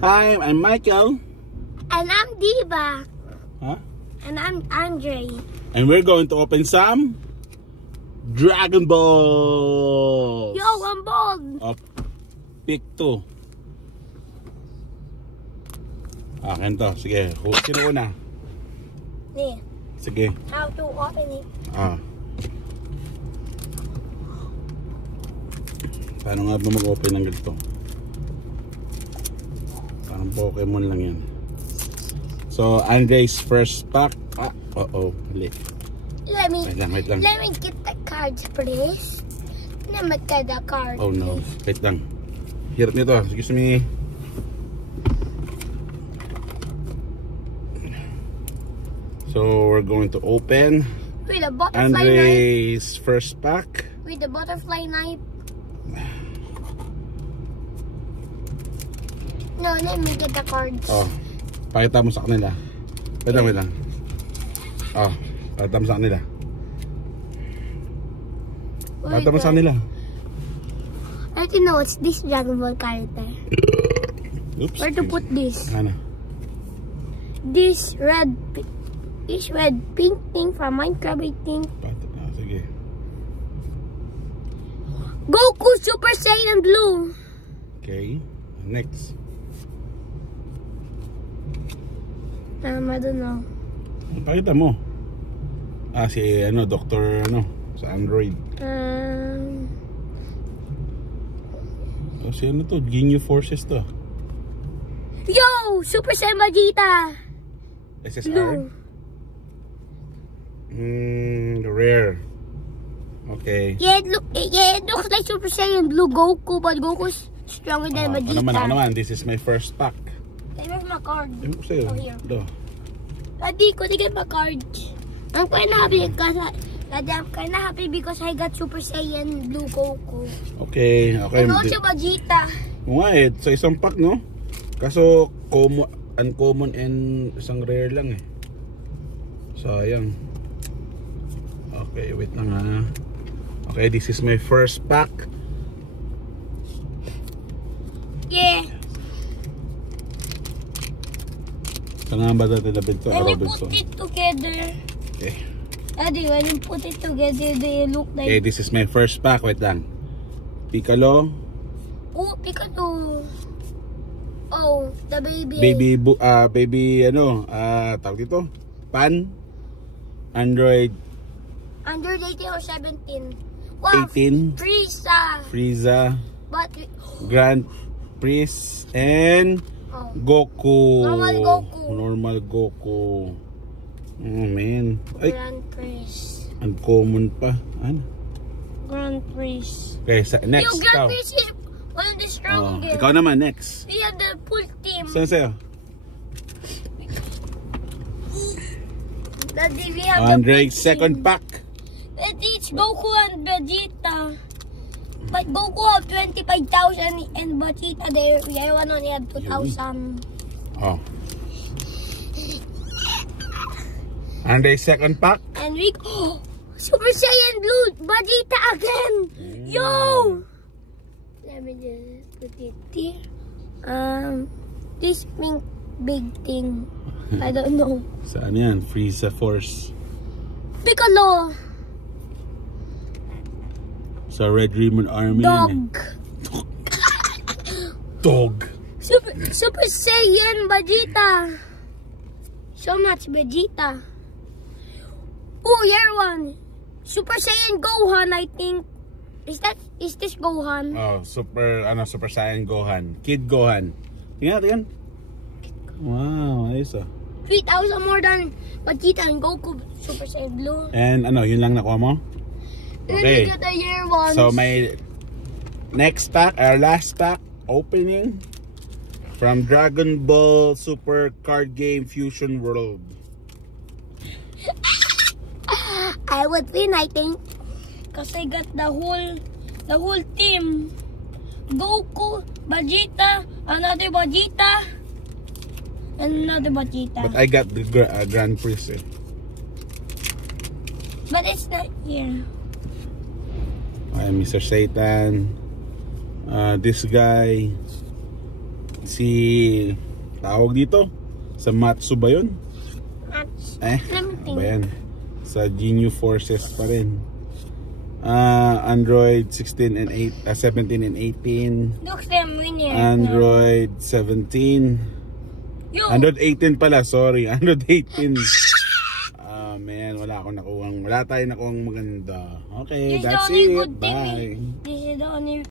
Hi, I'm Michael. And I'm Diva. Huh? And I'm Andre. And we're going to open some Dragon Balls. Yo, I'm bold. Oh, pick 2. Akin to. Sige, sino una? Yeah. Sige. How to open it? Paano nga ba mag-open ng ganito? Parang Pokemon lang yan. So, Andre's first pack. Mali. Wait lang. Let me get the cards, please. Let me get the cards. Oh no, wait lang. Hirap nito. Excuse me. So, we're going to open With a butterfly knife. Andre's first pack. With the butterfly knife. No, let me get the cards. Oh, pakita mo sa kanila. Wait lang. Oh, pakita mo sa kanila. Pakita mo sa kanila. I don't know what's this Dragon Ball character. Oops. Where to put this? Ano? This red pink thing from Minecraft, I think. Sige. Goku Super Saiyan Blue. Okay. Next. I don't know. Pakita mo. Si Dr. sa Android. Si to? Ginyu Forces to. Yo! Super Saiyan Vegeta! SSR? Rare. Okay. Yeah, it looks like Super Saiyan Blue Goku, but Goku's stronger than Vegeta. Ako naman. This is my first pack. Where's my card? Yung sa'yo. Oh, here. Do. Daddy, could I get my card? I'm kinda happy because I got Super Saiyan Blue Goku. Okay. And also Vegeta. Sa isang pack, no? Kaso, uncommon and isang rare lang eh. Sayang. Okay, wait lang ha. Okay, this is my first pack. Yeah. Saan ba natin labit to? When you put it together. Okay. Daddy, when you put it together, they look like... Okay, this is my first pack. Wait lang. Piccolo. Oh, Piccolo. Oh, the baby. Baby, tawag dito? Pan? Android 18 or 17. Wow, 18. Frieza. But... Grand Priest. And... Goku. Normal Goku. Oh man. Ay, Grand Priest. uncommon pa. Ano? Grand Priest. Okay, next. Yo, Grand Priest is one of the strongest. Ikaw naman, next. We have the full team. Saan sa'yo? Daddy, we have the Andre's full second team. pack. Daddy, it's Goku and Vegeta. But Goku have 25,000 and Vegeta, the other one only have 2,000. Oh. Andre's second pack. And we... Oh, Super Saiyan Blue Vegeta again! Yo! Let me just put it here. This pink big thing. I don't know. Saan yan? Frieza Force. Piccolo! Sa Red Ribbon Army. Dog. Super Saiyan Vegeta. So much Vegeta. Oh, here one. Super Saiyan Gohan, I think. Is this Gohan? Oh, Super Saiyan Gohan. Kid Gohan. Tingnan. Wow, ayos 3,000 more than Vegeta and Goku Super Saiyan Blue. And yun lang nakuha mo? Okay. Let me get the year ones. So my next pack, our last pack opening from Dragon Ball Super Card Game Fusion World. I would win, I think, because I got the whole team. Goku, Vegeta, another Vegeta, and another Vegeta. But I got the Grand Priest. But it's not here. Mr. Satan, this guy, si tawag dito sa Matsu ba yun? Ba yan? Sa GNU Forces pa rin. Android 16 and 17 and 18. Looks them winning. Android 17. Android 18 pala, sorry. Android 18. Man, wala tayong nakuhang maganda. Okay, This is the that's only it. good thing. Bye. This is the only